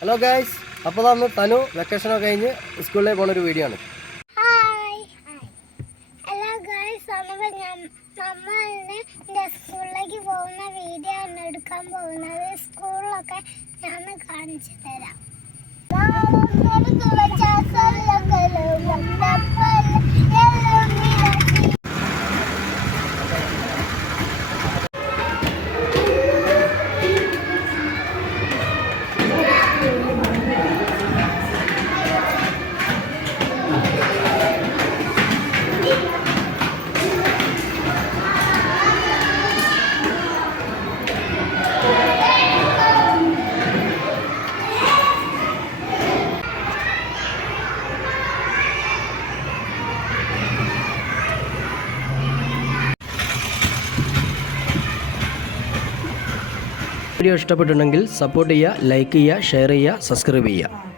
Hello guys, അപ്പോൾ അന്ന് തനു വെക്കേഷനൊക്കെ കഴിഞ്ഞ് സ്കൂളിലേക്ക് പോകുന്നൊരു വീഡിയോ ആണ്. ഹലോ ഗൈസ്, നമ്മൾ സ്കൂളിലേക്ക് പോകുന്ന വീഡിയോ ആണ് എടുക്കാൻ പോകുന്നത്. സ്കൂളിലൊക്കെ ഞാൻ കാണിച്ചു തരാം. വീഡിയോ ഇഷ്ടപ്പെട്ടുണ്ടെങ്കിൽ സപ്പോർട്ട് ചെയ്യുക, ലൈക്ക് ചെയ്യുക, ഷെയർ ചെയ്യുക, സബ്സ്ക്രൈബ് ചെയ്യുക.